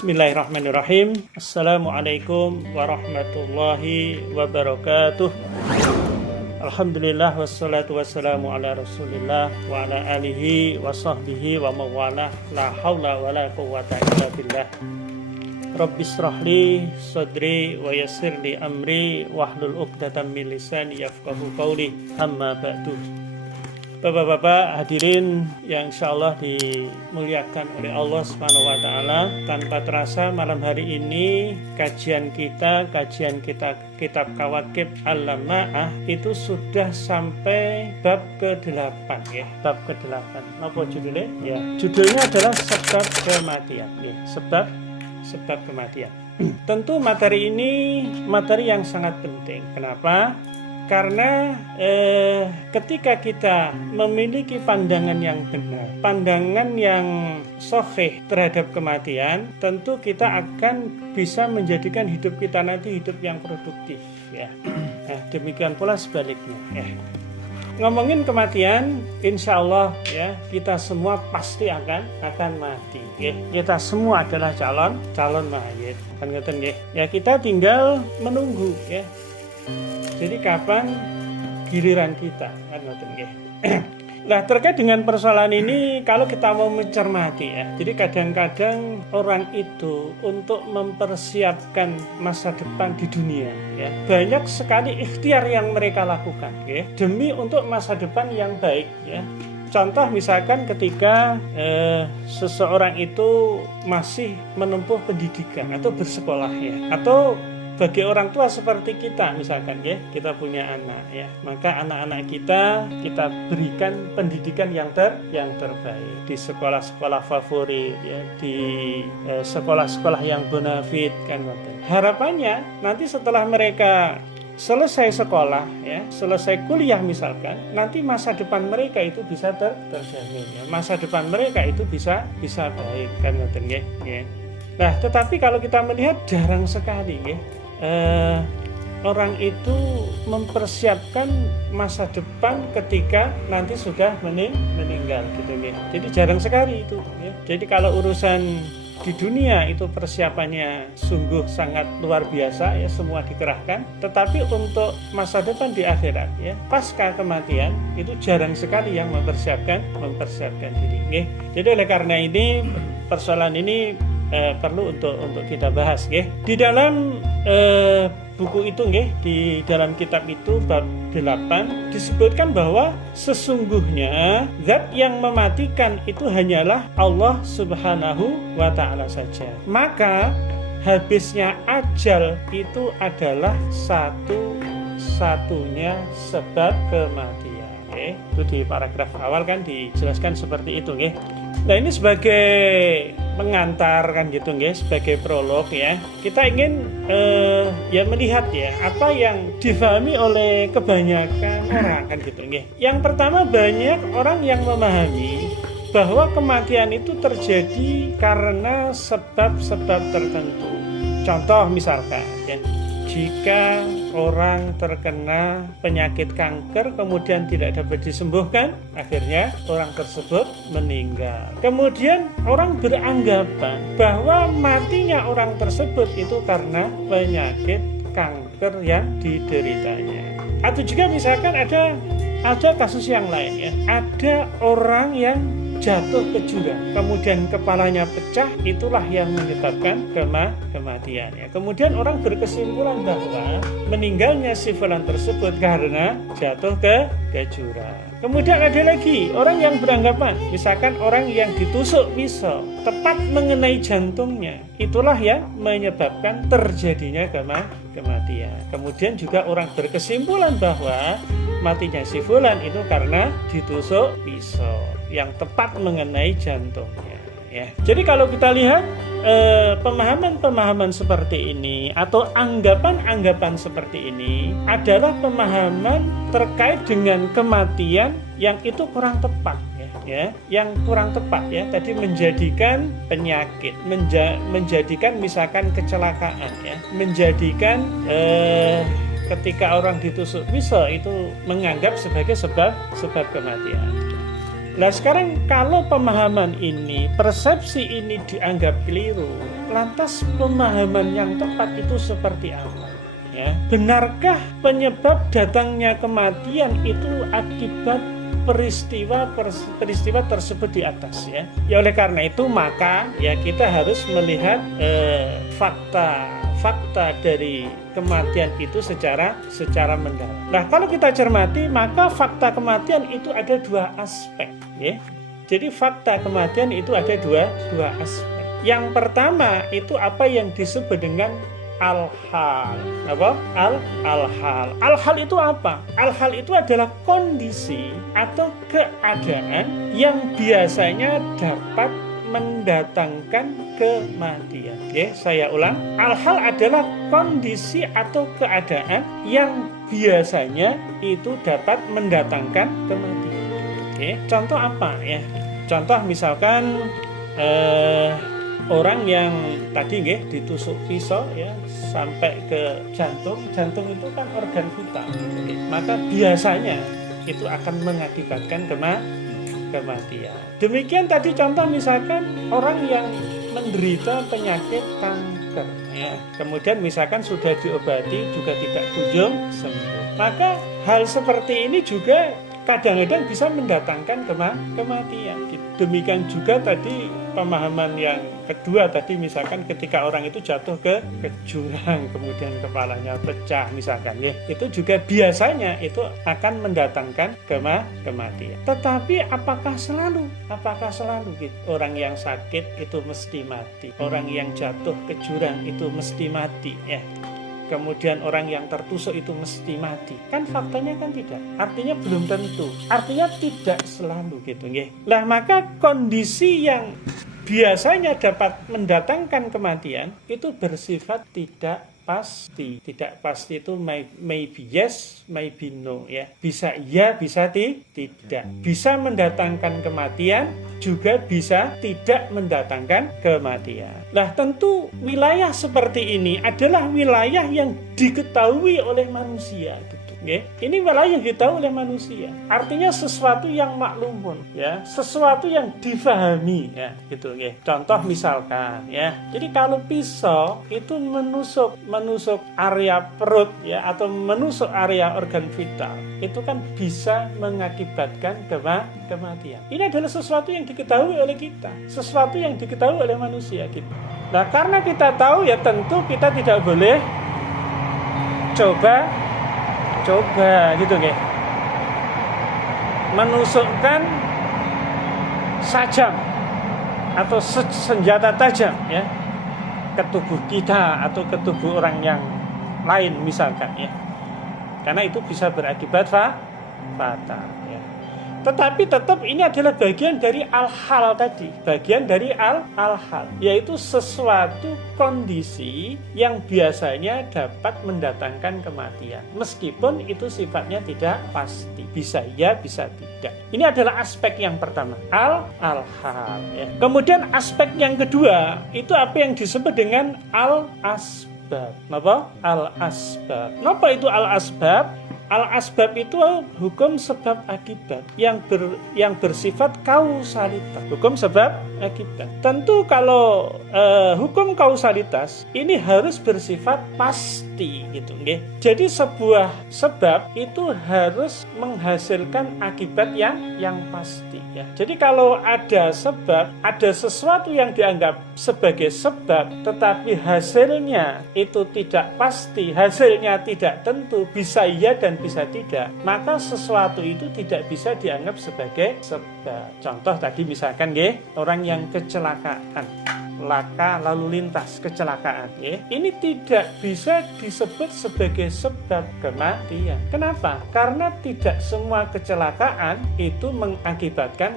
Bismillahirrahmanirrahim. Assalamualaikum warahmatullahi wabarakatuh. Alhamdulillah wassalatu wassalamu ala rasulillah wa ala alihi wa sahbihi wa mawala. La hawla wa la quwwata illa billah. Rabbi shrahli sadri wa yassirli amri wahlul 'uqdatam min lisani yafqahu qawli. Amma ba'du. Bapak-bapak hadirin yang insyaallah dimuliakan oleh Allah Subhanahu wa taala, tanpa terasa malam hari ini kajian kita kitab Kawakib Al-Lama'ah itu sudah sampai bab ke-8 ya. Bab ke-8. Apa judulnya? Ya, judulnya adalah sebab kematian ya. Sebab kematian. Tentu materi ini materi yang sangat penting. Kenapa? Karena ketika kita memiliki pandangan yang benar, pandangan yang sahih terhadap kematian, tentu kita akan bisa menjadikan hidup kita nanti hidup yang produktif ya. Nah, demikian pula sebaliknya ya. Ngomongin kematian, insya Allah ya, kita semua pasti akan mati ya. Kita semua adalah calon mayit kan ngoten nggih. Ya, kita tinggal menunggu ya. Jadi kapan giliran kita kan ngoten nggih. Nah, terkait dengan persoalan ini kalau kita mau mencermati ya. Jadi kadang-kadang orang itu untuk mempersiapkan masa depan di dunia ya, banyak sekali ikhtiar yang mereka lakukan ya, demi untuk masa depan yang baik ya. Contoh misalkan ketika seseorang itu masih menempuh pendidikan atau bersekolah ya, atau bagi orang tua seperti kita misalkan ya, kita punya anak ya, maka anak-anak kita berikan pendidikan yang terbaik di sekolah-sekolah favorit ya, di sekolah-sekolah yang bonafit kan. Harapannya nanti setelah mereka selesai sekolah ya, selesai kuliah misalkan, nanti masa depan mereka itu bisa terjamin ya. Masa depan mereka itu bisa baik kan ngoten nggih ya. Nah, tetapi kalau kita melihat jarang sekali ya, orang itu mempersiapkan masa depan ketika nanti sudah meninggal gitu ya. Jadi jarang sekali itu ya. Jadi kalau urusan di dunia itu persiapannya sungguh sangat luar biasa ya, semua dikerahkan. Tetapi untuk masa depan di akhirat ya, pasca kematian itu jarang sekali yang mempersiapkan diri ya. Jadi oleh karena ini persoalan ini perlu untuk kita bahas nggih. Di dalam buku itu nggih, di dalam kitab itu bab 8 disebutkan bahwa sesungguhnya zat yang mematikan itu hanyalah Allah Subhanahu wa taala saja. Maka habisnya ajal itu adalah satu-satunya sebab kematian. Oke, itu di paragraf awal kan dijelaskan seperti itu nggih. Nah, ini sebagai pengantar kan gitu nggih, sebagai prolog ya. Kita ingin ya melihat ya apa yang difahami oleh kebanyakan orang kan gitu nggih. Yang pertama, banyak orang yang memahami bahwa kematian itu terjadi karena sebab-sebab tertentu. Contoh misalkan ya, jika orang terkena penyakit kanker kemudian tidak dapat disembuhkan, akhirnya orang tersebut meninggal. Kemudian orang beranggapan bahwa matinya orang tersebut itu karena penyakit kanker yang dideritanya. Atau juga misalkan ada kasus yang lain ya, ada orang yang jatuh ke jurang, kemudian kepalanya pecah, itulah yang menyebabkan kematian ya. Kemudian orang berkesimpulan bahwa meninggalnya si fulan tersebut karena jatuh ke jurang. Kemudian ada lagi orang yang beranggapan, misalkan orang yang ditusuk pisau tepat mengenai jantungnya, itulah yang menyebabkan terjadinya kematian. Kemudian juga orang berkesimpulan bahwa matinya si fulan itu karena ditusuk pisau yang tepat mengenai jantungnya ya. Jadi kalau kita lihat pemahaman-pemahaman seperti ini atau anggapan-anggapan seperti ini adalah pemahaman terkait dengan kematian yang itu kurang tepat ya, yang kurang tepat ya. Tadi menjadikan penyakit, menjadikan misalkan kecelakaan ya, menjadikan ketika orang ditusuk pisau itu menganggap sebagai sebab kematian. Nah sekarang kalau pemahaman ini, persepsi ini dianggap keliru, lantas pemahaman yang tepat itu seperti apa? Ya, benarkah penyebab datangnya kematian itu akibat peristiwa tersebut di atas ya? Ya oleh karena itu maka ya kita harus melihat fakta dari kematian itu secara mendalam. Nah, kalau kita cermati maka fakta kematian itu ada dua aspek ya. Jadi fakta kematian itu ada dua aspek. Yang pertama itu apa yang disebut dengan al-hal. Apa? Al-hal. Al-hal itu apa? Al-hal itu adalah kondisi atau keadaan yang biasanya dapat mendatangkan kematian. Oke, saya ulang. Al-hal adalah kondisi atau keadaan yang biasanya itu dapat mendatangkan kematian. Oke, contoh apa ya? Contoh misalkan orang yang tadi ditusuk pisau ya sampai ke jantung itu kan organ vital, maka biasanya itu akan mengakibatkan kematian. Demikian tadi contoh misalkan orang yang menderita penyakit kanker ya, kemudian misalkan sudah diobati juga tidak kunjung sembuh, maka hal seperti ini juga kadang-kadang bisa mendatangkan kematian. Demikian juga tadi pemahaman yang kedua tadi misalkan ketika orang itu jatuh ke jurang kemudian kepalanya pecah misalkan ya, itu juga biasanya itu akan mendatangkan kematian. Tetapi apakah selalu gitu? Orang yang sakit itu mesti mati, orang yang jatuh ke jurang itu mesti mati ya, kemudian orang yang tertusuk itu mesti mati. Kan faktanya kan tidak. Artinya belum tentu. Artinya tidak selalu gitu nggih. Lah maka kondisi yang biasanya dapat mendatangkan kematian itu bersifat tidak pasti. Tidak pasti itu maybe yes, maybe no ya. Bisa iya, bisa tidak. Bisa mendatangkan kematian, juga bisa tidak mendatangkan kematian. Nah, tentu wilayah seperti ini adalah wilayah yang diketahui oleh manusia gitu. Okay? Ini wilayah yang diketahui oleh manusia. Artinya sesuatu yang maklumun ya, sesuatu yang difahami ya gitu okay? Contoh misalkan ya. Jadi kalau pisau itu menusuk area perut ya atau menusuk area organ vital, itu kan bisa mengakibatkan kematian. Ini adalah sesuatu yang diketahui oleh kita, sesuatu yang diketahui oleh manusia gitu. Nah, karena kita tahu ya tentu kita tidak boleh coba gitu nggih. Menusukkan sajam atau senjata tajam ya ke tubuh kita atau ke tubuh orang yang lain misalkan ya. Karena itu bisa berakibat fatal ya. Tetapi tetap ini adalah bagian dari al-hal tadi, bagian dari al-hal, yaitu sesuatu kondisi yang biasanya dapat mendatangkan kematian, meskipun itu sifatnya tidak pasti, bisa ya, bisa tidak. Ini adalah aspek yang pertama, al-hal. Ya. Kemudian aspek yang kedua itu apa yang disebut dengan al-asbab. Apa? Al-asbab. Apa itu al-asbab? Al-asbab itu hukum sebab akibat yang bersifat kausalitas. Hukum sebab akibat. Tentu kalau hukum kausalitas ini harus bersifat pasti gitu nggih. Jadi sebuah sebab itu harus menghasilkan akibat yang pasti ya. Jadi kalau ada sebab, ada sesuatu yang dianggap sebagai sebab tetapi hasilnya itu tidak pasti, hasilnya tidak tentu, bisa iya dan bisa tidak, maka sesuatu itu tidak bisa dianggap sebagai sebab. Contoh tadi misalkan orang yang kecelakaan, laka lalu lintas, kecelakaan ini tidak bisa disebut sebagai sebab kematian. Kenapa? Karena tidak semua kecelakaan itu mengakibatkan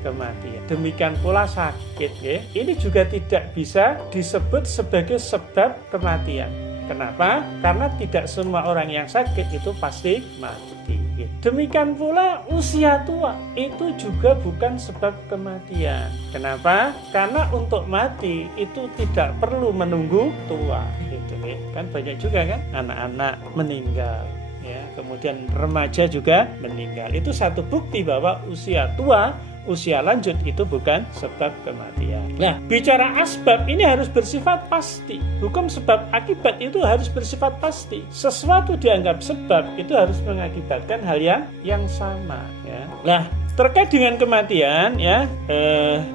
kematian. Demikian pula sakit ini juga tidak bisa disebut sebagai sebab kematian. Kenapa? Karena tidak semua orang yang sakit itu pasti mati. Demikian pula usia tua itu juga bukan sebab kematian. Kenapa? Karena untuk mati itu tidak perlu menunggu tua. Gitu, kan banyak juga kan anak-anak meninggal. Ya, kemudian remaja juga meninggal. Itu satu bukti bahwa usia tua usia lanjut itu bukan sebab kematian. Nah, bicara asbab ini harus bersifat pasti. Hukum sebab akibat itu harus bersifat pasti. Sesuatu dianggap sebab itu harus mengakibatkan hal yang sama, ya. Nah, terkait dengan kematian, ya,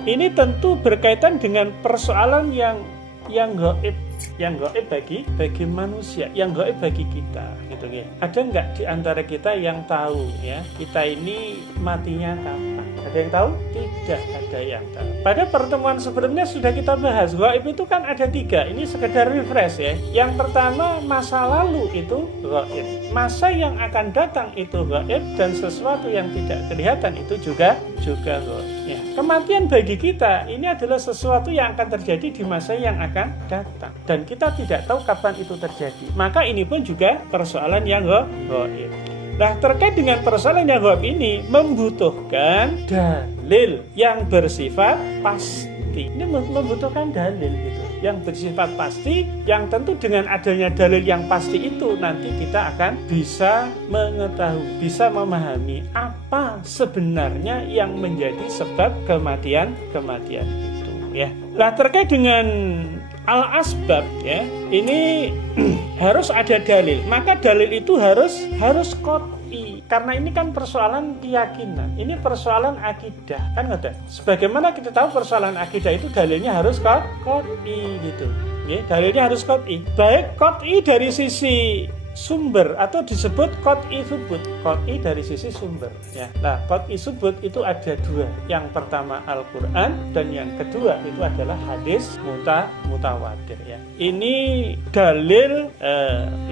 ini tentu berkaitan dengan persoalan yang gaib bagi manusia, yang gaib bagi kita, gitu ya. Ada nggak di antara kita yang tahu, ya, kita ini matinya kapan? Ada yang tahu? Tidak ada yang tahu. Pada pertemuan sebelumnya sudah kita bahas, gaib itu kan ada 3. Ini sekedar refresh, ya. Yang pertama, masa lalu itu gaib, masa yang akan datang itu gaib, dan sesuatu yang tidak kelihatan itu juga gaib, ya. Kematian bagi kita ini adalah sesuatu yang akan terjadi di masa yang akan datang, dan kita tidak tahu kapan itu terjadi. Maka ini pun juga persoalan yang gaib. Nah, terkait dengan persoalan yang gaib ini membutuhkan dalil yang bersifat pasti. Ini membutuhkan dalil gitu, yang bersifat pasti, yang tentu dengan adanya dalil yang pasti itu nanti kita akan bisa mengetahui, bisa memahami apa sebenarnya yang menjadi sebab kematian itu, ya. Nah, terkait dengan al-asbab, ya, ini harus ada dalil. Maka dalil itu harus qat'i. Karena ini kan persoalan keyakinan. Ini persoalan akidah, kan ada. Sebagaimana kita tahu persoalan akidah itu dalilnya harus qat'i gitu. Ya, dalilnya harus qat'i. Baik qat'i dari sisi sumber atau disebut qat'i tsubut. Qat'i dari sisi sumber, ya. Nah, qat'i tsubut itu ada 2. Yang pertama Al-Qur'an, dan yang kedua itu adalah hadis mutawatir, ya. Ini dalil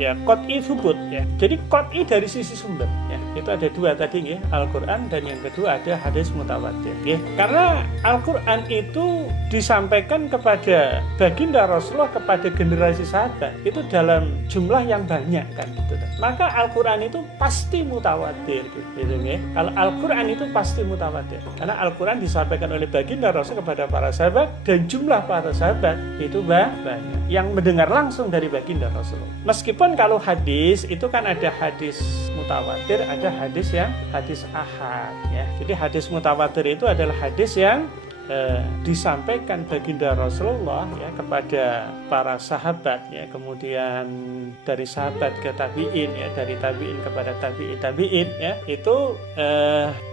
ya qat'i tsubut, ya. Jadi qat'i dari sisi sumber, ya. Itu ada 2 tadi, ya, Al-Qur'an, dan yang kedua ada hadis mutawatir, ya. Karena Al-Qur'an itu disampaikan kepada baginda Rasulullah, kepada generasi sahabat itu dalam jumlah yang banyak, kan, gitu. Maka Al-Qur'an itu pasti mutawatir, gitu, ya. Kalau Al-Qur'an itu pasti mutawatir karena Al-Qur'an disampaikan oleh baginda Rasul kepada para sahabat, dan jumlah para sahabat itu banyak yang mendengar langsung dari baginda Rasulullah. Meskipun kalau hadis itu kan ada hadis mutawatir, ada hadis ahad, ya. Jadi hadis mutawatir itu adalah hadis yang disampaikan baginda Rasulullah, ya, kepada para sahabat, ya, kemudian dari sahabat ke tabi'in, ya, dari tabi'in kepada tabi'in, ya, itu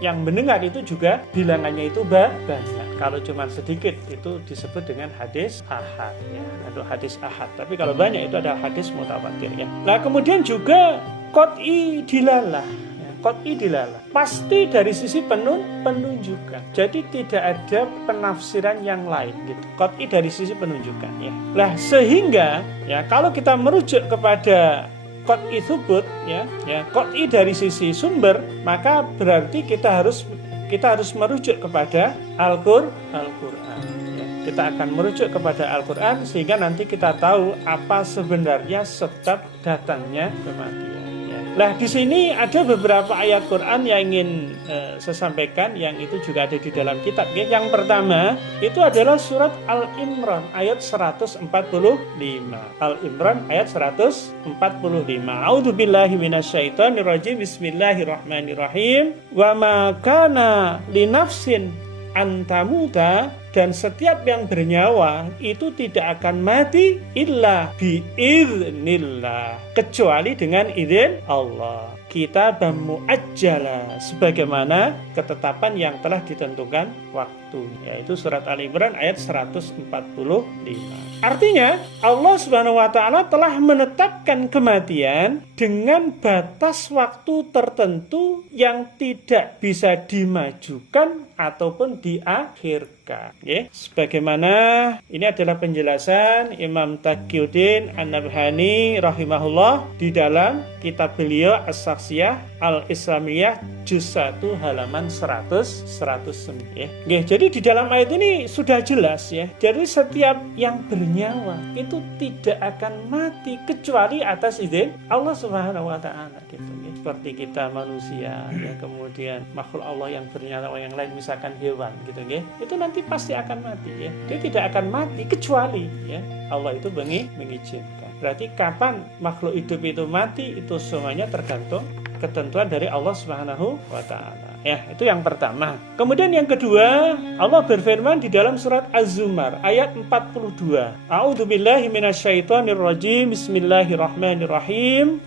yang mendengar itu juga bilangannya itu banyak. Kalau cuma sedikit itu disebut dengan hadis ahad, ya, atau hadis ahad. Tapi kalau banyak itu adalah hadis mutawatir, ya. Nah, kemudian juga qat'i dilalah. Qat'i dilalah pasti dari sisi penunjukan. Jadi tidak ada penafsiran yang lain, gitu. Qat'i dari sisi penunjukan, ya. Nah, sehingga, ya, kalau kita merujuk kepada qat'i tsubut, ya, qat'i dari sisi sumber, maka berarti kita harus merujuk kepada Al-Qur'an, ya. Kita akan merujuk kepada Al-Qur'an sehingga nanti kita tahu apa sebenarnya sebab datangnya kematian. Nah, di sini ada beberapa ayat Quran yang ingin saya sampaikan, yang itu juga ada di dalam kitab. Yang pertama itu adalah surat Al-Imran ayat 145. Al-Imran ayat 145. A'udzubillahi minasyaitonirrajim. Bismillahirrahmanirrahim. Wa ma kana li nafsin antamuta, dan setiap yang bernyawa itu tidak akan mati illa biiznillah, kecuali dengan izin Allah. Kitaban muajjala, sebagaimana ketetapan yang telah ditentukan waktu, yaitu surat Al-Imran ayat 145. Artinya Allah Subhanahu wa taala telah menetapkan kematian dengan batas waktu tertentu yang tidak bisa dimajukan ataupun diakhirkan, ya. Sebagaimana ini adalah penjelasan Imam Taqiyuddin An-Nabhani rahimahullah di dalam kitab beliau As-Saksiyah Al-Islamiyah juz 1 halaman 109, ya. Jadi di dalam ayat ini sudah jelas, ya. Jadi setiap yang bernyawa itu tidak akan mati kecuali atas izin Allah Subhanahu wa taala, gitu, ya. Seperti kita manusia, ya, kemudian makhluk Allah yang bernyawa yang lain misalkan hewan, gitu, ya. Itu nanti pasti akan mati, ya. Dia tidak akan mati kecuali, ya, Allah itu mengizinkan. Berarti kapan makhluk hidup itu mati itu semuanya tergantung ketentuan dari Allah Subhanahu wa taala. Ya, itu yang pertama. Kemudian yang kedua, Allah berfirman di dalam surat Az-Zumar ayat 42. A'udzubillahi minasyaitonirrajim. Bismillahirrahmanirrahim.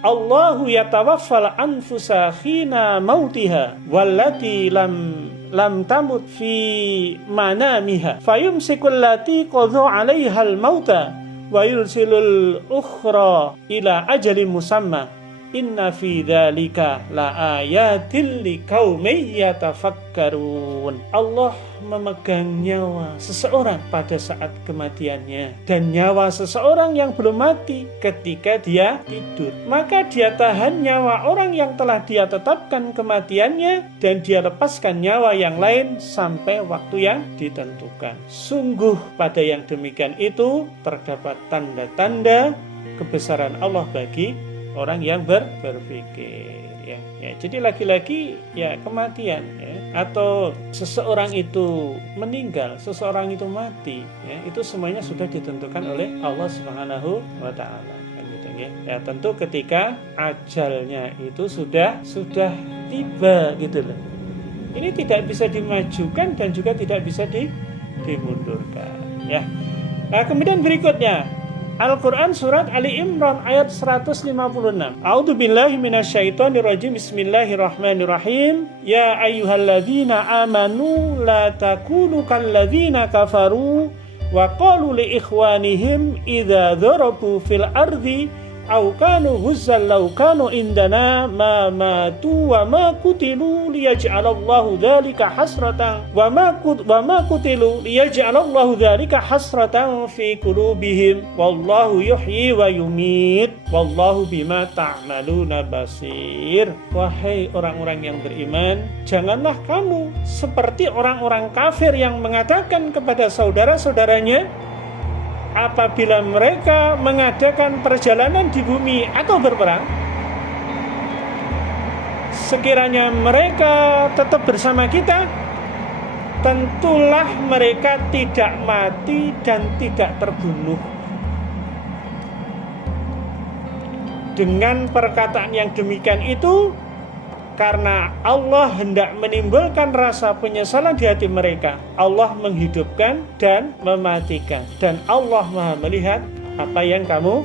Allahu yatawaffal anfusa khina mautiha wallati lam tamut fi manamiha fayumsikul lati qadha 'alaihal mauta wa yursilul ukhra ila ajalin musamma inna fi dzalika la ayatil liqaumin yatafakkarun. Allah memegang nyawa seseorang pada saat kematiannya dan nyawa seseorang yang belum mati ketika dia tidur. Maka dia tahan nyawa orang yang telah dia tetapkan kematiannya dan dia lepaskan nyawa yang lain sampai waktu yang ditentukan. Sungguh pada yang demikian itu terdapat tanda-tanda kebesaran Allah bagi orang yang berpikir. Ya, jadi lagi-lagi ya kematian ya, atau seseorang itu meninggal, seseorang itu mati ya, itu semuanya sudah ditentukan oleh Allah Subhanahu wa taala kan gitu ya. Ya tentu ketika ajalnya itu sudah tiba gitu loh. Ini tidak bisa dimajukan dan juga tidak bisa dimundurkan ya. Nah, kemudian berikutnya Al-Quran surat Ali Imran ayat 156. A'udzubillahi minasyaitonirrajim. Bismillahirrahmanirrahim. Ya ayyuhalladzina amanu la takunu kalladzina kafaru wa qalu li ikhwanihim idza dharabu fil ardi aw kanu huzzan law kanu indana ma matu wa ma kutilu liyaj'alallahu dzalika hasratan wa ma kutilu liyaj'alallahu dzalika hasratan fi qulubihim wallahu yuhyi wa yumiit wallahu bima ta'maluna basir. Wahai orang-orang yang beriman, janganlah kamu seperti orang-orang kafir yang mengatakan kepada saudara-saudaranya apabila mereka mengadakan perjalanan di bumi atau berperang, sekiranya mereka tetap bersama kita, tentulah mereka tidak mati dan tidak terbunuh. Dengan perkataan yang demikian itu, karena Allah hendak menimbulkan rasa penyesalan di hati mereka, Allah menghidupkan dan mematikan, dan Allah Maha melihat apa yang kamu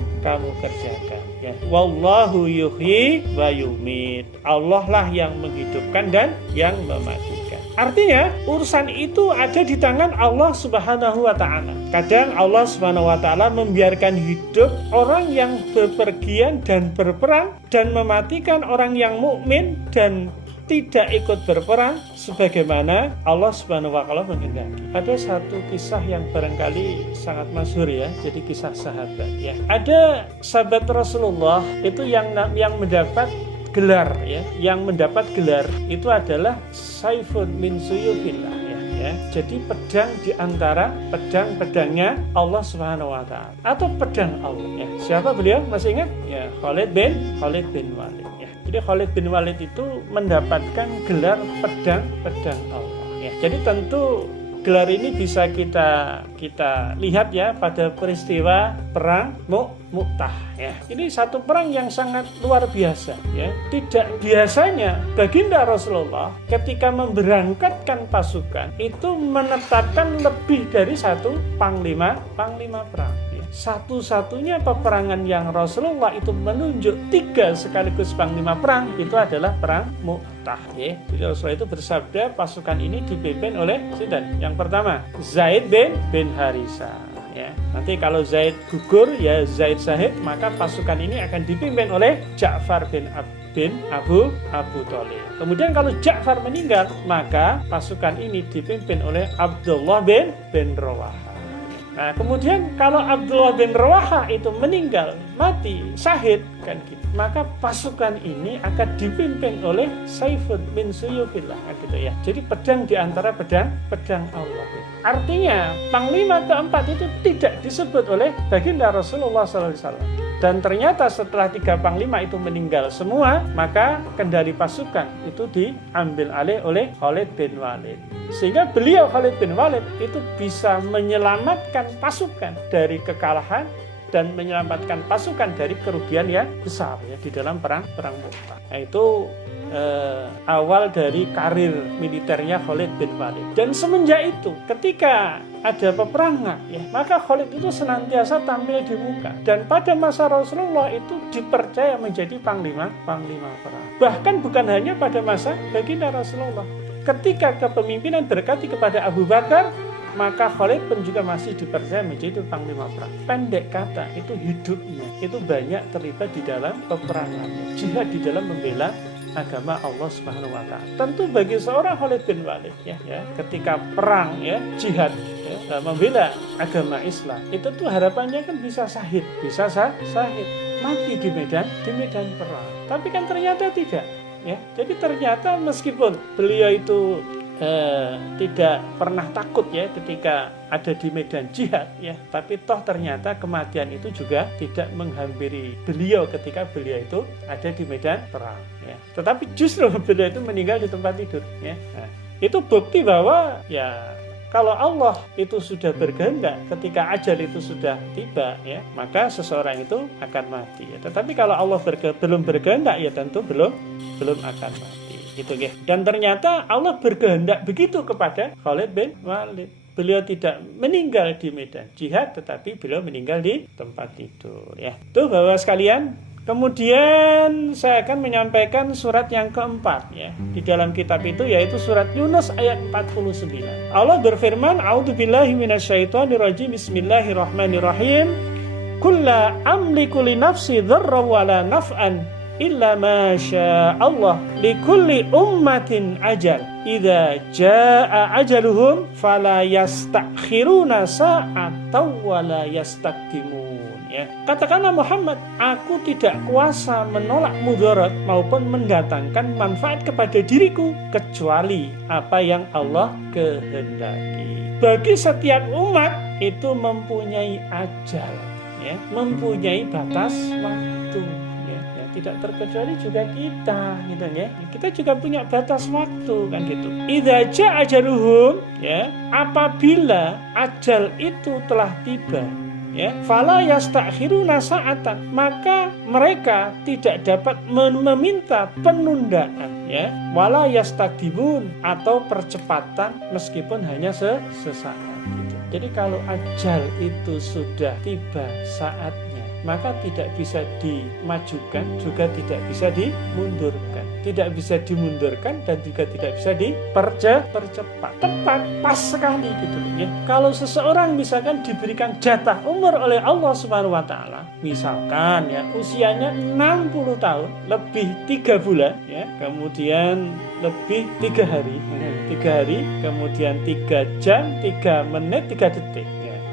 kerjakan ya. Wallahu yuhyi wa yumiit. Allah lah yang menghidupkan dan yang mematikan. Artinya urusan itu ada di tangan Allah Subhanahu wa taala. Kadang Allah Subhanahu wa taala membiarkan hidup orang yang bepergian dan berperang dan mematikan orang yang mukmin dan tidak ikut berperang sebagaimana Allah Subhanahu wa taala menghendaki. Ada satu kisah yang barangkali sangat masyhur ya, jadi kisah sahabat ya. Ada sahabat Rasulullah itu yang mendapat gelar ya, yang mendapat gelar itu adalah Saifun min Suyufillah ya. Jadi pedang di antara pedang-pedangnya Allah Subhanahu wa taala atau pedang Allah ya. Siapa beliau? Masih ingat? Ya, Khalid bin Walid ya. Jadi Khalid bin Walid itu mendapatkan gelar pedang Allah ya. Jadi tentu gelar ini bisa kita lihat ya pada peristiwa perang Mu'tah ya. Ini satu perang yang sangat luar biasa ya. Tidak biasanya baginda Rasulullah ketika memberangkatkan pasukan itu menetapkan lebih dari satu panglima perang. Satu-satunya peperangan yang Rasulullah itu menunjuk 3 sekaligus panglima perang itu adalah perang Mu'tah ya. Jadi Rasulullah itu bersabda pasukan ini dipimpin oleh Sinten. Yang pertama Zaid bin Harisah ya. Nanti kalau Zaid gugur ya Zaid syahid, maka pasukan ini akan dipimpin oleh Ja'far bin Abu Thalib. Kemudian kalau Ja'far meninggal, maka pasukan ini dipimpin oleh Abdullah bin Rawaha. Nah, kemudian kalau Abdullah bin Rawaha itu meninggal, mati, syahid kan gitu, maka pasukan ini akan dipimpin oleh Saifun min Suyufillah gitu ya. Jadi pedang di antara pedang Allah. Artinya panglima keempat itu tidak disebut oleh baginda Rasulullah SAW. Dan ternyata setelah 3 panglima itu meninggal semua, maka kendali pasukan itu diambil alih oleh Khalid bin Walid. Sehingga beliau Khalid bin Walid itu bisa menyelamatkan pasukan dari kekalahan dan menyelamatkan pasukan dari kerugian yang besar ya di dalam perang Mu'tah. Nah, itu awal dari karir militernya Khalid bin Walid. Dan semenjak itu ketika ada peperangan ya, maka Khalid itu senantiasa tampil di muka, dan pada masa Rasulullah itu dipercaya menjadi panglima perang. Bahkan bukan hanya pada masa baginda Rasulullah, ketika kepemimpinan berganti kepada Abu Bakar, maka Khalid pun juga masih dipercaya menjadi panglima perang. Pendek kata, itu hidupnya itu banyak terlibat di dalam peperangan, jihad di dalam membela agama Allah Subhanahu wa taala. Tentu bagi seorang Khalid bin Walid ya, ketika perang ya, jihad ya, membela agama Islam, itu tuh harapannya kan bisa syahid, mati di medan perang. Tapi kan ternyata tidak ya. Jadi ternyata meskipun beliau itu tidak pernah takut ya ketika ada di medan jihad ya, tapi toh ternyata kematian itu juga tidak menghampiri beliau ketika beliau itu ada di medan perang ya. Tetapi justru beliau itu meninggal di tempat tidur ya. Nah, itu bukti bahwa ya kalau Allah itu sudah berkehendak, ketika ajal itu sudah tiba ya, maka seseorang itu akan mati ya. Tetapi kalau Allah belum berkehendak ya tentu belum akan mati. Gitu ya. Dan ternyata Allah berkehendak begitu kepada Khalid bin Walid. Beliau tidak meninggal di medan jihad, tetapi beliau meninggal di tempat tidur ya. Tuh Bapak sekalian, kemudian saya akan menyampaikan surat yang keempat ya di dalam kitab itu, yaitu surat Yunus ayat 49. Allah berfirman, A'udzubillahi minasyaitonirrajim, Bismillahirrahmanirrahim. Kulla amliku li nafsi dzarra wala naf'an illa ma syaa Allah likulli ummatin ajal idza jaa ajaluhum fala yastakhiruna sa'atan wala yastaqdimun ya. Katakanlah Muhammad, aku tidak kuasa menolak mudarat maupun mendatangkan manfaat kepada diriku kecuali apa yang Allah kehendaki. Bagi setiap umat itu mempunyai ajal ya, mempunyai batas waktu. Tidak terkecuali juga kita gitu ya. Kita juga punya batas waktu kan gitu. Idza jaa ajaluhum ya, apabila ajal itu telah tiba ya, fala yastakhiruna sa'atan, maka mereka tidak dapat meminta penundaan ya, wala yastaqdimun, atau percepatan meskipun hanya sesaat gitu. Jadi kalau ajal itu sudah tiba saatnya, maka tidak bisa dimajukan, juga tidak bisa dimundurkan. Tidak bisa dimundurkan dan juga tidak bisa dipercepat. Tepat, pas sekali gitu ya. Kalau seseorang misalkan diberikan jatah umur oleh Allah Subhanahu wa taala, misalkan ya usianya 60 tahun, lebih 3 bulan ya, kemudian lebih 3 hari, kemudian 3 jam, 3 menit, 3 detik.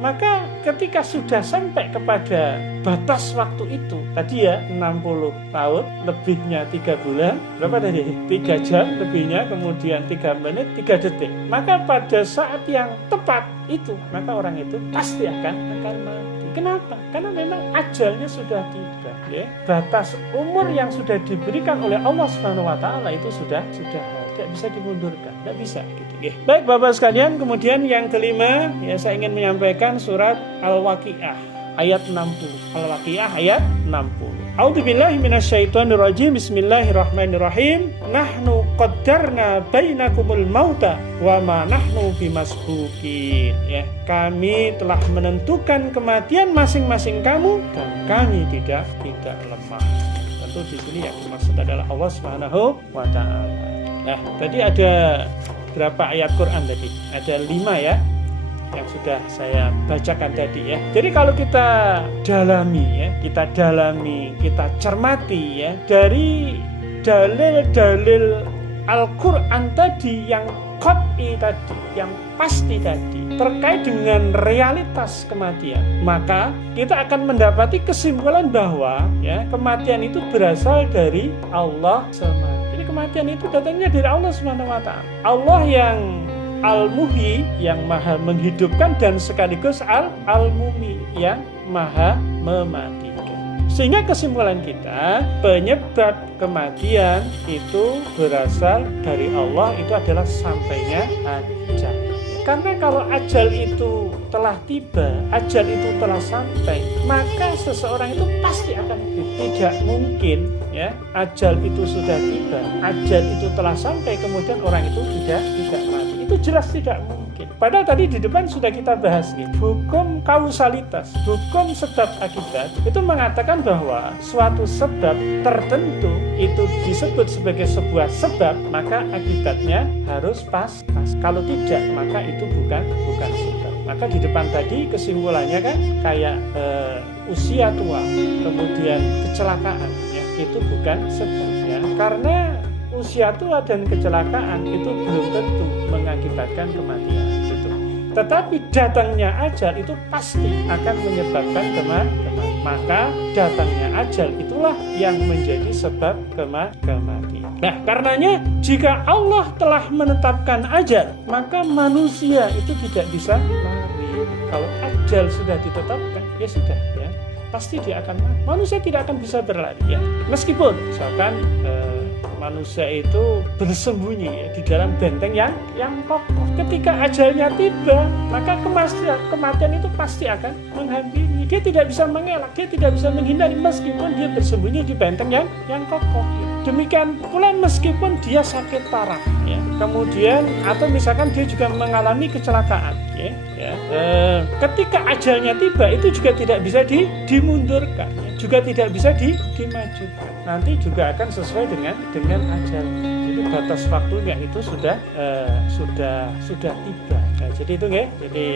Maka ketika sudah sampai kepada batas waktu itu, tadi ya 60 tahun, lebihnya 3 bulan, berapa tadi? 3 jam, lebihnya kemudian 3 menit, 3 detik. Maka pada saat yang tepat itu, maka orang itu pasti akan mati. Kenapa? Karena memang ajalnya sudah tiba ya. Batas umur yang sudah diberikan oleh Allah Subhanahu wa taala itu sudah tidak bisa dimundurkan, tidak bisa gitu ya. Baik Bapak sekalian, kemudian yang kelima ya, saya ingin menyampaikan surat Al-Waqiah ayat 60. Al-Waqiah ayat 60. A'udzubillahi minasyaitonirrajim. Bismillahirrahmanirrahim. Nahnu qaddarna bainakumul mauta wa ma nahnu bimasbuqin ya. Kami telah menentukan kematian masing-masing kamu dan kami tidak lemah. Tentu di sini yang dimaksud adalah Allah Subhanahu wa taala. Nah, tadi ada berapa ayat Quran tadi? Ada 5 ya yang sudah saya bacakan tadi ya. Jadi kalau kita dalami, kita cermati ya, dari dalil-dalil Al-Quran tadi yang qat'i tadi, yang pasti tadi terkait dengan realitas kematian, maka kita akan mendapati kesimpulan bahwa ya, kematian itu berasal dari Allah semata. Jadi kematian itu datangnya dari Allah Subhanahu wa taala. Allah yang Al-Muhyi, yang maha menghidupkan, dan sekaligus Al-Mumi, yang maha mematikan. Sehingga kesimpulan kita, penyebab kematian itu berasal dari Allah, itu adalah sampainya ajal. Karena kalau ajal itu telah tiba, ajal itu telah sampai, maka seseorang itu pasti akan tidak mungkin ya ajal itu sudah tiba, ajal itu telah sampai kemudian orang itu tidak mati. Itu jelas tidak mungkin. Padahal tadi di depan sudah kita bahas nih, hukum kausalitas, hukum sebab akibat itu mengatakan bahwa suatu sebab tertentu itu disebut sebagai sebuah sebab, maka akibatnya harus pas. Kalau tidak, maka itu bukan sebab. Maka di depan tadi kesimpulannya kan kayak usia tua, kemudian kecelakaan, ya, itu bukan sebab, ya. Karena usia tua dan kecelakaan itu belum tentu mengakibatkan kematian, gitu. Tetapi datangnya ajal itu pasti akan menyebabkan kematian. Maka datangnya ajal itulah yang menjadi sebab kematian. Nah, karenanya jika Allah telah menetapkan ajal, maka manusia itu tidak bisa lari. Kalau ajal sudah ditetapkan, ya sudah, ya pasti dia akan mati. Manusia tidak akan bisa berlari, ya. Meskipun misalkan manusia itu bersembunyi ya, di dalam benteng yang kokoh. Ketika ajalnya tiba, maka kematian itu pasti akan menghampiri. Dia tidak bisa mengelak, dia tidak bisa menghindari meskipun dia bersembunyi di benteng yang kokoh. Demikian pula meskipun dia sakit parah, ya. Kemudian atau misalkan dia juga mengalami kecelakaan, ya. Ketika ajalnya tiba itu juga tidak bisa dimundurkan, ya. Juga tidak bisa dimajukan. Nanti juga akan sesuai dengan ajal. Jadi batas waktunya itu sudah tiba. Nah, jadi itu ya. Jadi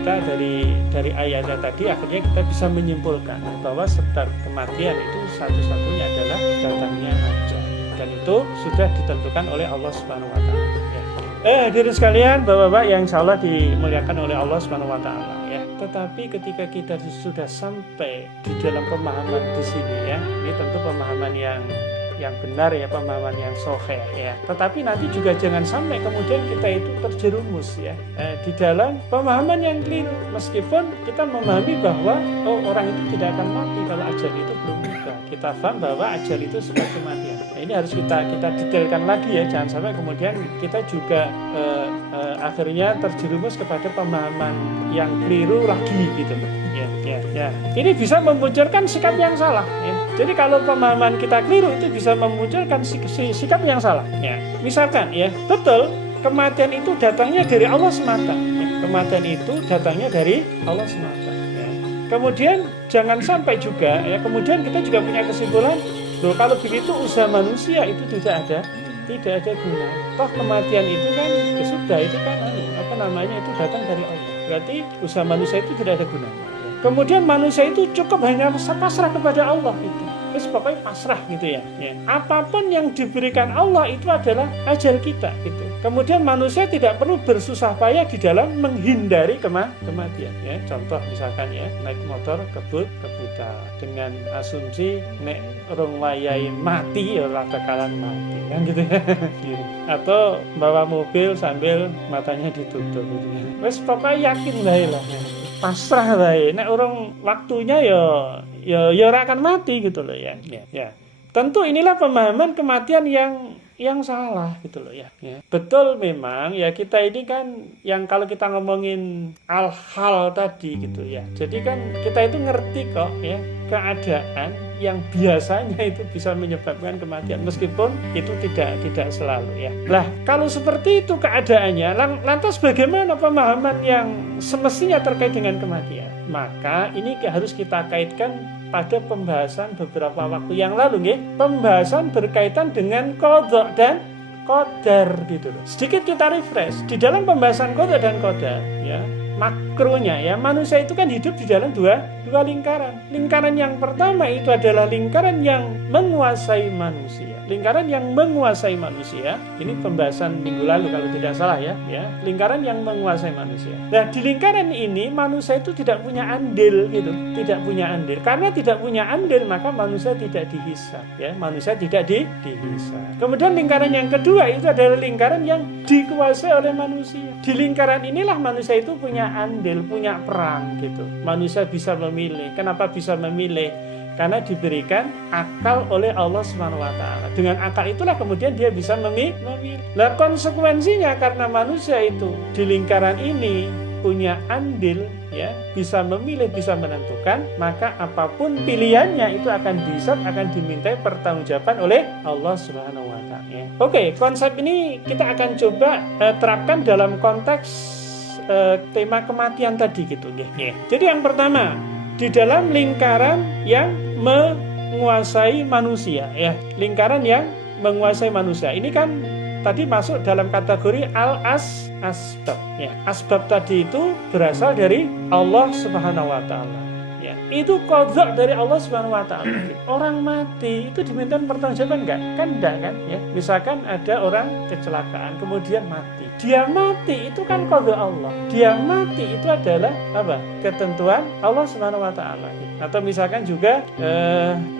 kita dari ayatnya tadi akhirnya kita bisa menyimpulkan bahwa sebab kematian itu satu-satunya adalah datangnya ajal, dan itu sudah ditentukan oleh Allah Subhanahu wa taala, ya. Hadirin sekalian, Bapak-bapak yang insyaallah dimuliakan oleh Allah Subhanahu wa taala, ya. Tetapi ketika kita sudah sampai di dalam pemahaman di sini, ya, ini tentu pemahaman yang benar, ya, pemahaman yang sahih, ya. Tetapi nanti juga jangan sampai kemudian kita itu terjerumus, ya, di dalam pemahaman yang keliru. Meskipun kita memahami bahwa orang itu tidak akan mati kalau ajal itu belum tiba. Kita paham bahwa ajal itu sebab kematian. Nah, ini harus kita detailkan lagi, ya. Jangan sampai kemudian kita juga akhirnya terjerumus kepada pemahaman yang keliru lagi, gitu. Ya. Ini bisa memunculkan sikap yang salah, ya. Jadi kalau pemahaman kita keliru itu bisa memunculkan sikap yang salah, ya. Misalkan, ya, betul kematian itu datangnya dari Allah semata, ya. Kematian itu datangnya dari Allah semata, ya. Kemudian jangan sampai juga, ya, kemudian kita juga punya kesimpulan, loh kalau begitu usaha manusia itu tidak ada guna. Toh kematian itu kan ya sudah, itu kan itu datang dari Allah. Berarti usaha manusia itu tidak ada gunanya. Kemudian manusia itu cukup hanya pasrah kepada Allah itu. Terus pokoknya pasrah gitu, ya. Apapun yang diberikan Allah itu adalah ajal kita gitu. Kemudian manusia tidak perlu bersusah payah di dalam menghindari kematian, ya. Contoh misalkan, ya, naik motor kebuta dengan asumsi nek rong wayai mati ya ora bakalan mati, kan gitu, ya. Atau bawa mobil sambil matanya ditutup gitu, ya. Wes pokoknya yakin lah. Pasrah lah, nek orang waktunya ya ora akan mati gitu loh, ya. Tentu inilah pemahaman kematian yang salah gitu loh, ya. Betul memang, ya, kita ini kan yang kalau kita ngomongin hal-hal tadi gitu, ya. Jadi kan kita itu ngerti kok, ya, keadaan yang biasanya itu bisa menyebabkan kematian meskipun itu tidak selalu, ya. Lah, kalau seperti itu keadaannya, lantas bagaimana pemahaman yang semestinya terkait dengan kematian? Maka ini harus kita kaitkan pada pembahasan beberapa waktu yang lalu, ya. Pembahasan berkaitan dengan qadha dan qadar gitu loh. Sedikit kita refresh di dalam pembahasan qadha dan qadar, ya. Makronya, ya, manusia itu kan hidup di dalam dua lingkaran. Lingkaran yang pertama itu adalah lingkaran yang menguasai manusia. Lingkaran yang menguasai manusia, ini pembahasan minggu lalu kalau tidak salah, ya. Lingkaran yang menguasai manusia. Nah, di lingkaran ini manusia itu tidak punya andil gitu, tidak punya andil. Karena tidak punya andil, maka manusia tidak dihisab, ya. Manusia tidak dihisab. Kemudian lingkaran yang kedua itu adalah lingkaran yang dikuasai oleh manusia. Di lingkaran inilah manusia itu punya andil, punya peran gitu. Manusia bisa memilih. Kenapa bisa memilih? Karena diberikan akal oleh Allah Subhanahu wa taala. Dengan akal itulah kemudian dia bisa memilih. Lah konsekuensinya karena manusia itu di lingkaran ini punya andil, ya, bisa memilih, bisa menentukan, maka apapun pilihannya itu akan dihisab, akan dimintai pertanggungjawaban oleh Allah Subhanahu wa taala. Oke, konsep ini kita akan coba terapkan dalam konteks tema kematian tadi gitu ya. Jadi yang pertama, di dalam lingkaran yang menguasai manusia, ya, lingkaran yang menguasai manusia. Ini kan tadi masuk dalam kategori asbab, ya. Asbab tadi itu berasal dari Allah Subhanahu wa taala. Ya, itu qadha dari Allah Subhanahu wa taala. Orang mati itu diminta pertanggungjawaban enggak? Kan enggak kan, ya. Misalkan ada orang kecelakaan kemudian mati. Dia mati itu kan qadha Allah. Dia mati itu adalah apa? Ketentuan Allah Subhanahu wa taala. Atau misalkan juga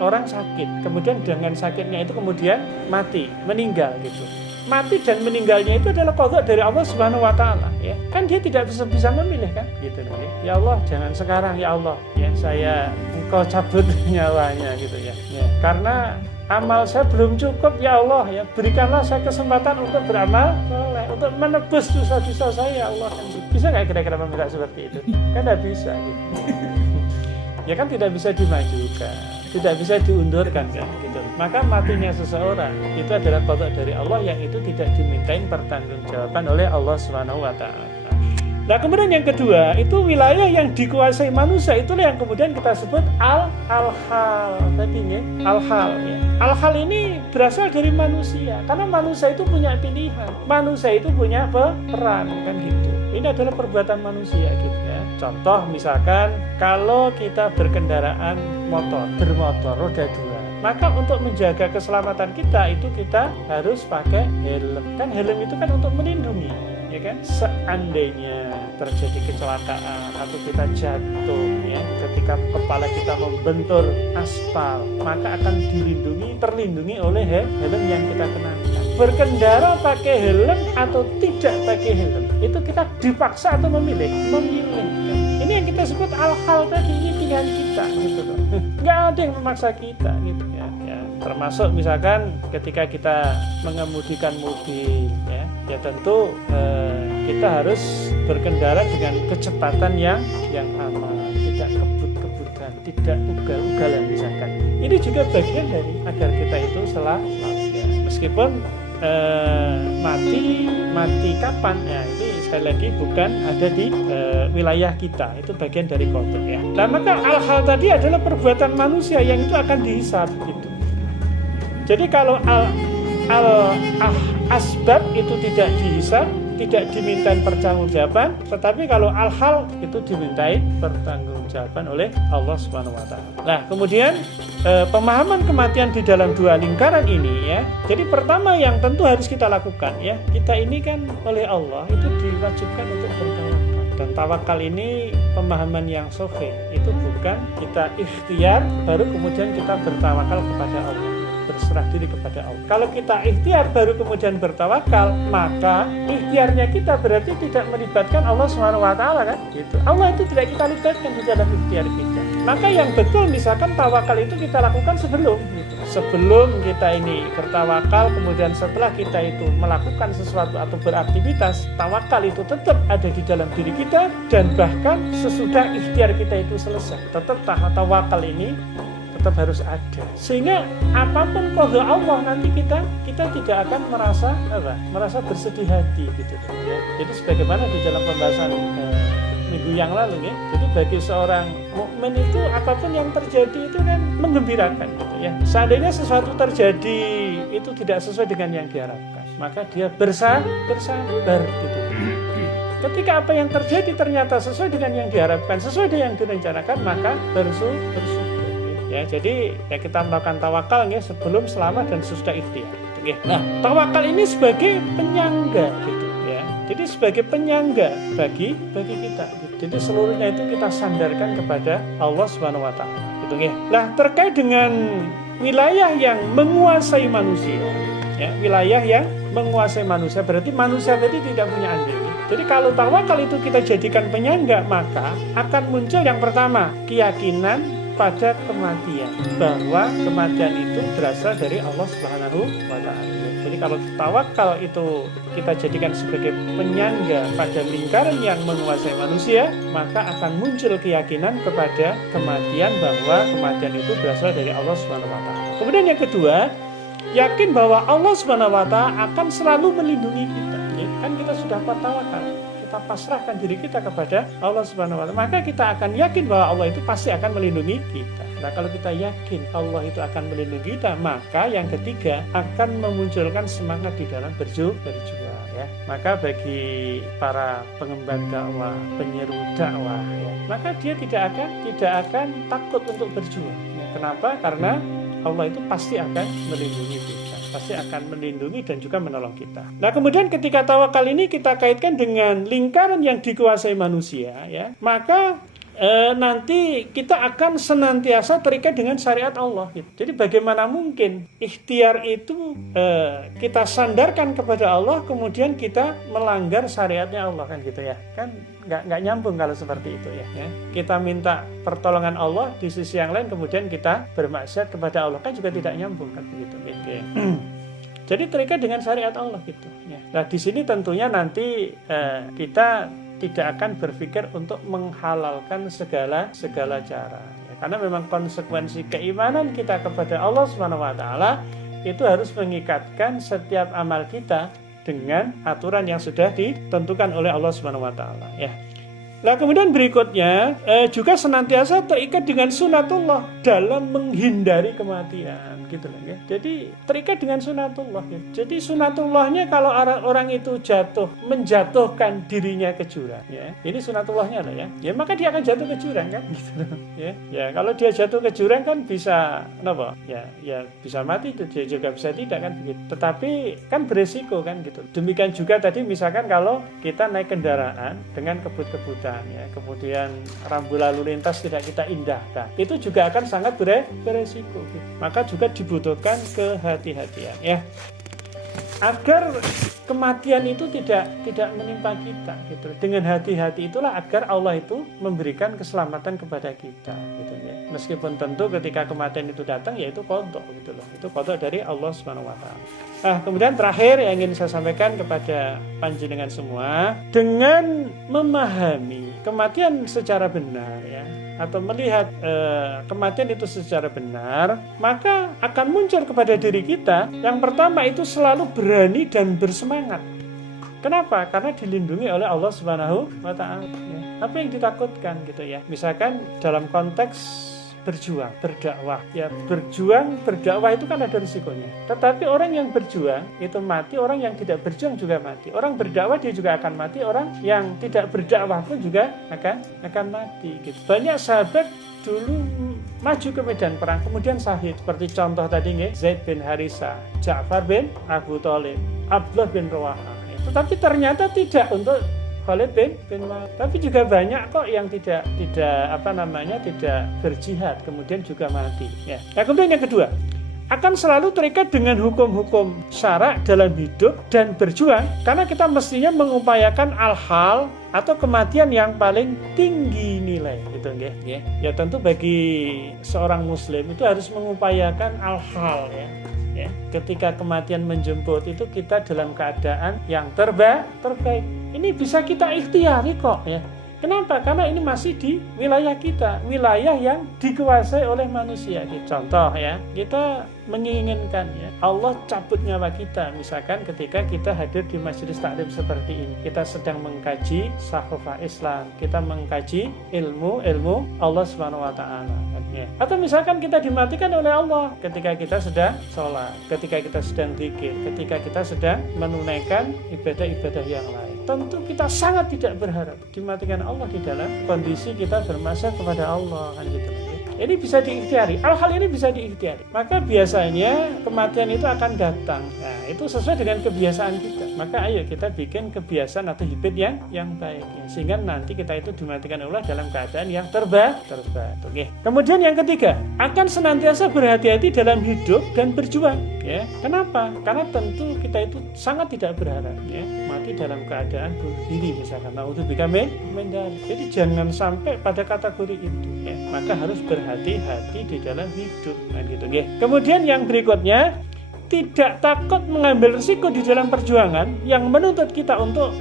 orang sakit, kemudian dengan sakitnya itu kemudian mati, meninggal gitu. Mati dan meninggalnya itu adalah qadha dari Allah Subhanahu wa taala, ya. Kan dia tidak bisa memilih kan gitu ya. Ya Allah, jangan sekarang ya Allah, ya saya Engkau cabut nyawanya gitu ya. Ya. Karena amal saya belum cukup ya Allah, ya berikanlah saya kesempatan untuk beramal soleh, untuk menebus dosa-dosa saya ya Allah. Bisa nggak kira-kira meminta seperti itu? Kan tidak bisa gitu. Ya kan tidak bisa dimajukan, tidak bisa diundurkan kan gitu. Maka matinya seseorang itu adalah qadha dari Allah yang itu tidak dimintain pertanggungjawaban oleh Allah Subhanahu wa taala. Nah, kemudian yang kedua, itu wilayah yang dikuasai manusia, itulah yang kemudian kita sebut al-hal tadinya, al-hal ya. Al-hal ini berasal dari manusia karena manusia itu punya pilihan, manusia itu punya peran kan gitu. Ini adalah perbuatan manusia gitu ya. Contoh misalkan kalau kita berkendaraan bermotor roda 2, maka untuk menjaga keselamatan kita itu kita harus pakai helm. Kan helm itu kan untuk melindungi, ya kan? Seandainya terjadi kecelakaan atau kita jatuh, ya, ketika kepala kita membentur aspal, maka akan terlindungi oleh helm yang kita kenakan. Berkendara pakai helm atau tidak pakai helm, itu kita dipaksa atau memilih. Ini yang kita sebut al-hal tadi, ini pilihan kita gitu loh. Nggak ada yang memaksa kita gitu ya. Termasuk misalkan ketika kita mengemudikan mobil, ya tentu kita harus berkendara dengan kecepatan yang aman, tidak kebut-kebutan, tidak ugal-ugalan misalkan. Ini juga bagian dari agar kita itu selamat. Meskipun mati kapan ya, ini sekali lagi bukan ada di wilayah kita, itu bagian dari qadha ya. Nah, maka al-hal tadi adalah perbuatan manusia yang itu akan dihisab gitu. Jadi kalau asbab itu tidak dihisab, tidak dimintain pertanggungjawaban, tetapi kalau al-hal itu dimintai pertanggungjawaban oleh Allah Subhanahu wa taala. Nah, kemudian pemahaman kematian di dalam dua lingkaran ini ya. Jadi pertama yang tentu harus kita lakukan ya, kita ini kan oleh Allah itu diwajibkan untuk bertawakal. Dan tawakal ini pemahaman yang sahih, itu bukan kita ikhtiar baru kemudian kita bertawakal kepada Allah, berserah diri kepada Allah. Kalau kita ikhtiar baru kemudian bertawakal, maka ikhtiarnya kita berarti tidak melibatkan Allah Subhanahu wa taala kan? Gitu. Allah itu tidak kita libatkan di dalam ikhtiar kita. Maka yang betul misalkan tawakal itu kita lakukan sebelum gitu. Sebelum kita ini bertawakal, kemudian setelah kita itu melakukan sesuatu atau beraktivitas, tawakal itu tetap ada di dalam diri kita, dan bahkan sesudah ikhtiar kita itu selesai, tetap tawakal ini tetap harus ada, sehingga apapun qadha Allah nanti kita tidak akan merasa bersedih hati gitu ya. Jadi sebagaimana di dalam pembahasan minggu yang lalu ya, jadi bagi seorang mukmin itu apapun yang terjadi itu kan menggembirakan gitu ya. Seandainya sesuatu terjadi itu tidak sesuai dengan yang diharapkan, maka dia bersabar gitu. Ketika apa yang terjadi ternyata sesuai dengan yang diharapkan, sesuai dengan yang direncanakan, maka bersyukur. Ya, jadi ya kita melakukan tawakal ya sebelum, selama dan sesudah ikhtiar gitu, ya. Nah, tawakal ini sebagai penyangga gitu ya. Jadi sebagai penyangga bagi kita gitu. Jadi seluruhnya itu kita sandarkan kepada Allah Subhanahu wa taala gitu ya. Nah, terkait dengan wilayah yang menguasai manusia ya, wilayah yang menguasai manusia berarti manusia tadi tidak punya andil. Jadi kalau tawakal itu kita jadikan penyangga, maka akan muncul yang pertama keyakinan pada kematian, bahwa kematian itu berasal dari Allah Subhanahu wa Ta'ala. Jadi kalau tawakal itu kita jadikan sebagai penyangga pada lingkaran yang menguasai manusia, maka akan muncul keyakinan kepada kematian, bahwa kematian itu berasal dari Allah Subhanahu wa Ta'ala. Kemudian yang kedua, yakin bahwa Allah Subhanahu wa Ta'ala akan selalu melindungi kita. Ya, kan kita sudah tawakal, kita pasrahkan diri kita kepada Allah Subhanahu wa Ta'ala, maka kita akan yakin bahwa Allah itu pasti akan melindungi kita. Nah, kalau kita yakin Allah itu akan melindungi kita, maka yang ketiga akan memunculkan semangat di dalam berjuang. Ya. Maka bagi para pengemban dakwah, penyeru dakwah, ya, maka dia tidak akan takut untuk berjuang. Ya, kenapa? Karena Allah itu pasti akan melindungi kita, pasti akan melindungi dan juga menolong kita. Nah, kemudian ketika tawakal ini kita kaitkan dengan lingkaran yang dikuasai manusia, ya, maka nanti kita akan senantiasa terikat dengan syariat Allah. Gitu. Jadi bagaimana mungkin ikhtiar itu kita sandarkan kepada Allah, kemudian kita melanggar syariatnya Allah, kan gitu ya? Kan nggak nyambung kalau seperti itu ya. Kita minta pertolongan Allah, di sisi yang lain kemudian kita bermaksiat kepada Allah, kan juga tidak nyambung, kan begitu. Gitu. Jadi terikat dengan syariat Allah gitu. Ya. Nah, di sini tentunya nanti kita tidak akan berpikir untuk menghalalkan segala cara. Ya, karena memang konsekuensi keimanan kita kepada Allah Subhanahu wa Ta'ala itu harus mengikatkan setiap amal kita dengan aturan yang sudah ditentukan oleh Allah Subhanahu wa Ta'ala, ya. Nah, kemudian berikutnya juga senantiasa terikat dengan sunatullah dalam menghindari kematian, gitu loh ya. Jadi terikat dengan sunatullah. Ya. Jadi sunatullahnya kalau orang itu menjatuhkan dirinya ke jurang, ya. Ini sunatullahnya loh ya. Ya maka dia akan jatuh ke jurang, kan, gitu loh. Ya. Ya kalau dia jatuh ke jurang kan bisa apa? Ya bisa mati, dia juga bisa tidak, kan begitu. Tetapi kan beresiko, kan gitu. Demikian juga tadi misalkan kalau kita naik kendaraan dengan kebut-kebutan, ya, kemudian rambu lalu lintas tidak kita indahkan, itu juga akan sangat beresiko. Maka juga dibutuhkan kehati-hatian, ya, agar kematian itu tidak menimpa kita, gitu. Dengan hati-hati itulah agar Allah itu memberikan keselamatan kepada kita, gitu ya. Meskipun tentu ketika kematian itu datang, ya itu qadha, gitu loh. Itu qadha dari Allah Subhanahu wa Ta'ala. Nah, kemudian terakhir yang ingin saya sampaikan kepada panjenengan semua, dengan memahami kematian secara benar, ya, atau melihat kematian itu secara benar, maka akan muncul kepada diri kita yang pertama itu selalu berani dan bersemangat. Kenapa? Karena dilindungi oleh Allah Subhanahu wa Ta'ala. Ya. Apa yang ditakutkan, gitu ya. Misalkan dalam konteks berjuang, berdakwah, ya, berdakwah itu kan ada risikonya. Tetapi orang yang berjuang itu mati, orang yang tidak berjuang juga mati. Orang berdakwah dia juga akan mati, orang yang tidak berdakwah pun juga akan mati, gitu. Banyak sahabat dulu maju ke medan perang kemudian syahid, seperti contoh tadi nih, Zaid bin Harisah, Ja'far bin Abu Thalib, Abdullah bin Rawaha. Ya. Tetapi ternyata tidak untuk Khalid bin Walid. Tapi juga banyak kok yang tidak berjihad kemudian juga mati, ya. Nah, kemudian yang kedua, akan selalu terikat dengan hukum-hukum syarak dalam hidup dan berjuang, karena kita mestinya mengupayakan al-hal atau kematian yang paling tinggi nilai, gitu ya. Ya tentu bagi seorang muslim itu harus mengupayakan al-hal, ya. Ya, ketika kematian menjemput itu kita dalam keadaan yang terbaik. Ini bisa kita ikhtiari kok, ya. Kenapa? Karena ini masih di wilayah kita, wilayah yang dikuasai oleh manusia. Contoh, ya, kita menginginkan, ya, Allah cabut nyawa kita. Misalkan ketika kita hadir di majelis taklim seperti ini, kita sedang mengkaji sahufah Islam, kita mengkaji ilmu Allah Subhanahu wa Ta'ala. Ya. Atau misalkan kita dimatikan oleh Allah ketika kita sedang sholat, ketika kita sedang zikir, ketika kita sedang menunaikan ibadah-ibadah yang lain. Tentu kita sangat tidak berharap dimatikan Allah di dalam kondisi kita bermaksiat kepada Allah, kan gitu. Ini bisa diikhtiari, hal-hal ini bisa diikhtiari. Maka biasanya kematian itu akan datang. Nah, itu sesuai dengan kebiasaan kita. Maka ayo kita bikin kebiasaan atau habit yang baik, ya. Sehingga nanti kita itu dimatikan Allah dalam keadaan yang terbaik. Oke. Kemudian yang ketiga, akan senantiasa berhati-hati dalam hidup dan berjuang. ya. Kenapa? Karena tentu kita itu sangat tidak berharap ya mati dalam keadaan bunuh diri misalkan. Naudzubika min dzalik. Jadi jangan sampai pada kategori itu ya. Maka harus berhati-hati di dalam hidup gitu ya. Kemudian yang berikutnya, tidak takut mengambil risiko di dalam perjuangan yang menuntut kita untuk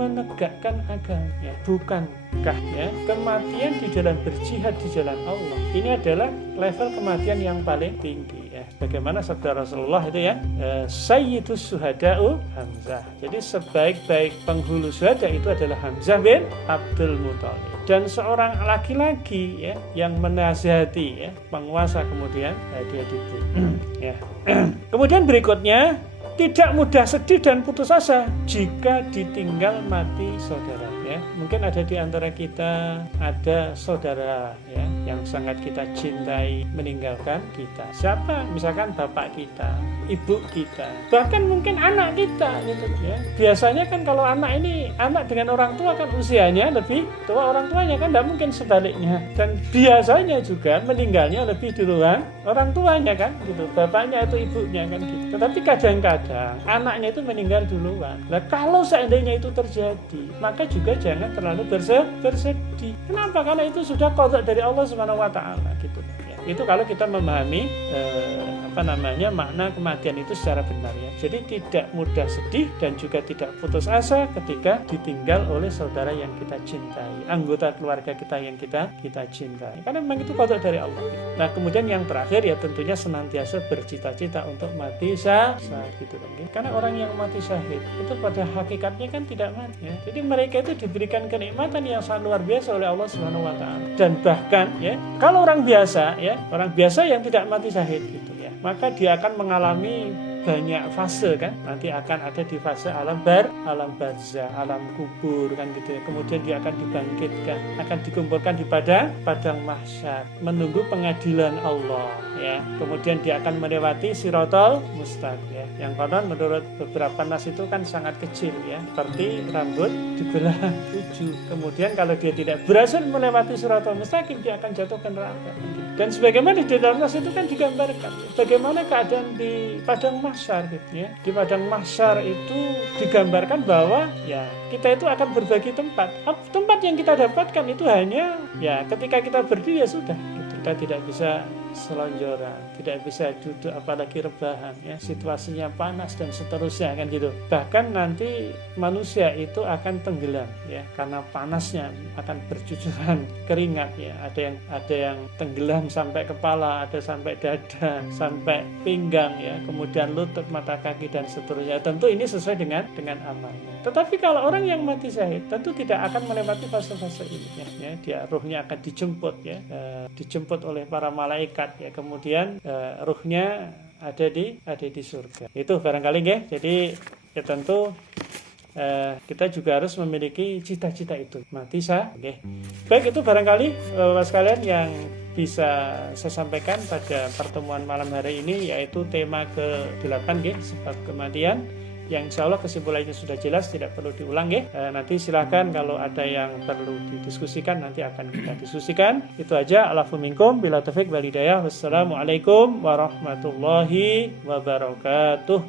menegakkan agama ya. Bukankah ya kematian di dalam berjihad di jalan Allah ini adalah level kematian yang paling tinggi ya. Bagaimana sabda Rasulullah itu ya, Sayyidus Syuhada'u Hamzah. Jadi sebaik-baik penghulu syuhada itu adalah Hamzah bin Abdul Muthalib. Dan seorang laki-laki ya yang menasihati ya penguasa kemudian dia dibunuh ya. Kemudian berikutnya, tidak mudah sedih dan putus asa jika ditinggal mati saudara ya. Mungkin ada di antara kita ada saudara ya yang sangat kita cintai meninggalkan kita. Siapa? Misalkan bapak kita, ibu kita, bahkan mungkin anak kita gitu ya. Biasanya kan kalau anak ini anak dengan orang tua kan usianya lebih tua orang tuanya, kan tidak mungkin sebaliknya. Dan biasanya juga meninggalnya lebih duluan orang tuanya kan gitu. Bapaknya atau ibunya kan gitu. Tetapi kadang-kadang anaknya itu meninggal duluan. Nah, kalau seandainya itu terjadi, maka juga jangan terlalu bersedih. Kenapa? Karena itu sudah qada dari Allah Subhanahu wa taala gitu. Ya, itu kalau kita memahami makna kematian itu secara benar ya. Jadi tidak mudah sedih dan juga tidak putus asa ketika ditinggal oleh saudara yang kita cintai, anggota keluarga kita yang kita cintai. Karena memang itu qada dari Allah. Nah, kemudian yang terakhir ya tentunya senantiasa bercita-cita untuk mati syahid gitu kan. Karena orang yang mati syahid itu pada hakikatnya kan tidak mati ya. Jadi mereka itu diberikan kenikmatan yang sangat luar biasa oleh Allah Subhanahu wa taala. Dan bahkan ya, kalau orang biasa yang tidak mati syahid gitu ya, maka dia akan mengalami banyak fase kan. Nanti akan ada di fase alam barzah, alam kubur kan gitu ya. Kemudian dia akan dibangkitkan, akan dikumpulkan di padang mahsyar menunggu pengadilan Allah ya. Kemudian dia akan melewati Siratal Mustaqim ya. Yang konon menurut beberapa nas itu kan sangat kecil ya, seperti rambut dibelah 7. Kemudian kalau dia tidak berhasil melewati Siratal Mustaqim, dia akan jatuh ke neraka. Dan sebagaimana di dalam nas itu kan digambarkan bagaimana keadaan di padang mahsyar gitu ya. Di padang mahsyar itu digambarkan bahwa ya kita itu akan berbagi tempat. Tempat yang kita dapatkan itu hanya ya ketika kita berdiri ya sudah gitu. Kita tidak bisa selonjoran, tidak bisa duduk apalagi rebahan ya, situasinya panas dan seterusnya kan gitu. Bahkan nanti manusia itu akan tenggelam ya karena panasnya, akan bercucuran keringat ya. Ada yang tenggelam sampai kepala, ada sampai dada, sampai pinggang ya, kemudian lutut, mata kaki dan seterusnya. Tentu ini sesuai dengan amalnya. Tetapi kalau orang yang mati syahid tentu tidak akan melewati fase-fase ini ya. Dia ruhnya akan dijemput ya, dijemput oleh para malaikat ya, kemudian ruhnya ada di surga. Itu barangkali ya. Jadi ya tentu kita juga harus memiliki cita-cita itu mati syahid. Baik, itu barangkali Bapak sekalian yang bisa saya sampaikan pada pertemuan malam hari ini, yaitu tema ke-8 sebab kematian. Yang insya Allah kesimpulannya sudah jelas, tidak perlu diulang ya. Nanti silakan kalau ada yang perlu didiskusikan nanti akan kita diskusikan. Itu aja. Alafu minkum bila taufik wal hidayah. Wassalamualaikum warahmatullahi wabarakatuh.